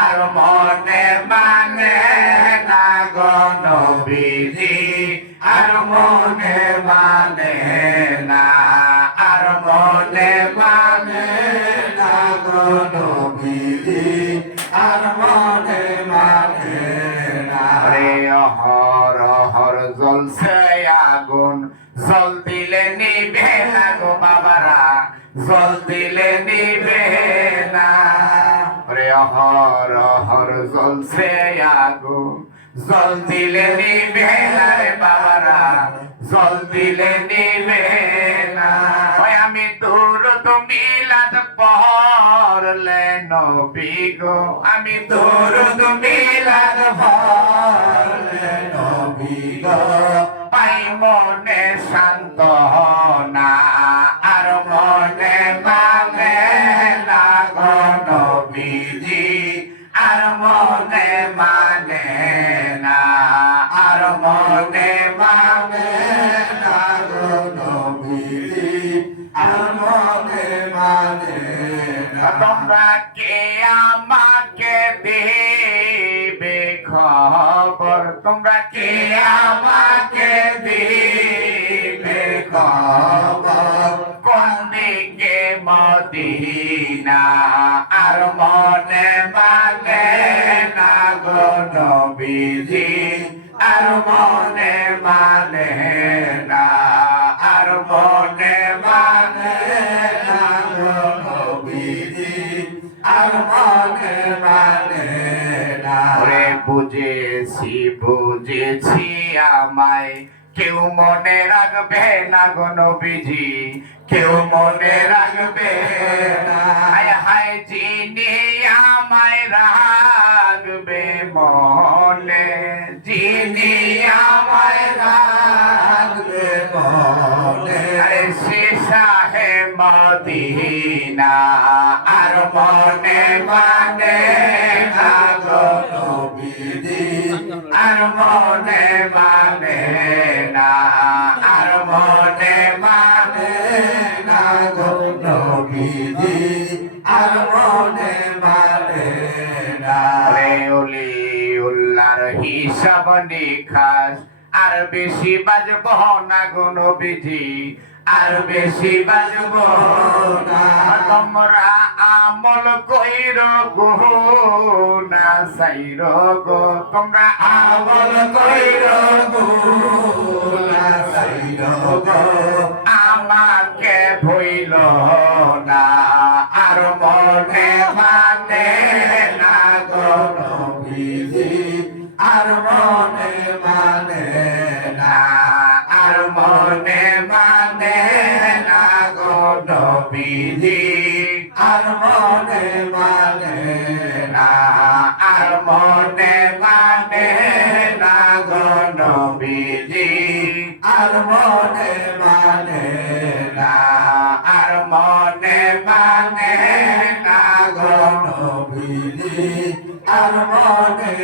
আর মনে মানে না গো নবীজি আর মনে মানে না আর মনে মানে না গো নবীজি আর মনে মানে না রে হর হর জ্বলছে আগুন জল দিলে নিবে না গো বাবারা জল দিলে নিবে না রে হর হর জ্বলছে আগুন জল দিলে নিবে না রে বাবারা জল দিলে নিবে না ওই আমি দুরূদ মিলাদ পড়লে নবী গো আমি দুরূদ মিলাদ পড়লে নবী গো পাই মনে শান্ত না আর মনে মানে না গো নবীজি আর মনে মানে না আর মনে মানে না গো নবীজি আর মনে মানে না তোমরা কে আমাকে দিবে খবর তোমরা কে আমাকে দিবে খবর কোন দিকে মদিনা আর মনে মানে না গো নবীজি আর মনে মানে না আর মনে মানে না গো নবীজি আর মনে মানে না ওরে বুঝেছি বুঝেছি আমায় কেউ মনে রাখবে না গো নবীজি কেউ মনে রাখবে না হায় হায় যিনি আমায় রাখবে মনে যিনি আমায় রাখবে মনে সে শাহে মদিনা আর মনে মানে না গো নবীজি আর মনে মানে না আর মনে মানে না গো নবীজি আর মনে মানে না রে ওলি উল্লাহর হিসাব নিখাস আর বেশি বাজব না গো নবীজি আর বেশি বাজব না তোমরা আমল কইর গো না সাইর গো তোমরা আমল কইর গো না সাইর গো আমাকে ভইল না আর মনে মানে না গো নবীজি আর মনে মানে না আর মনে মানে না গো নবীজি আর মনে মানে না আর মনে মানে না গো নবীজি আর মনে মানে না আর মনে মানে না গো নবীজি আর মনে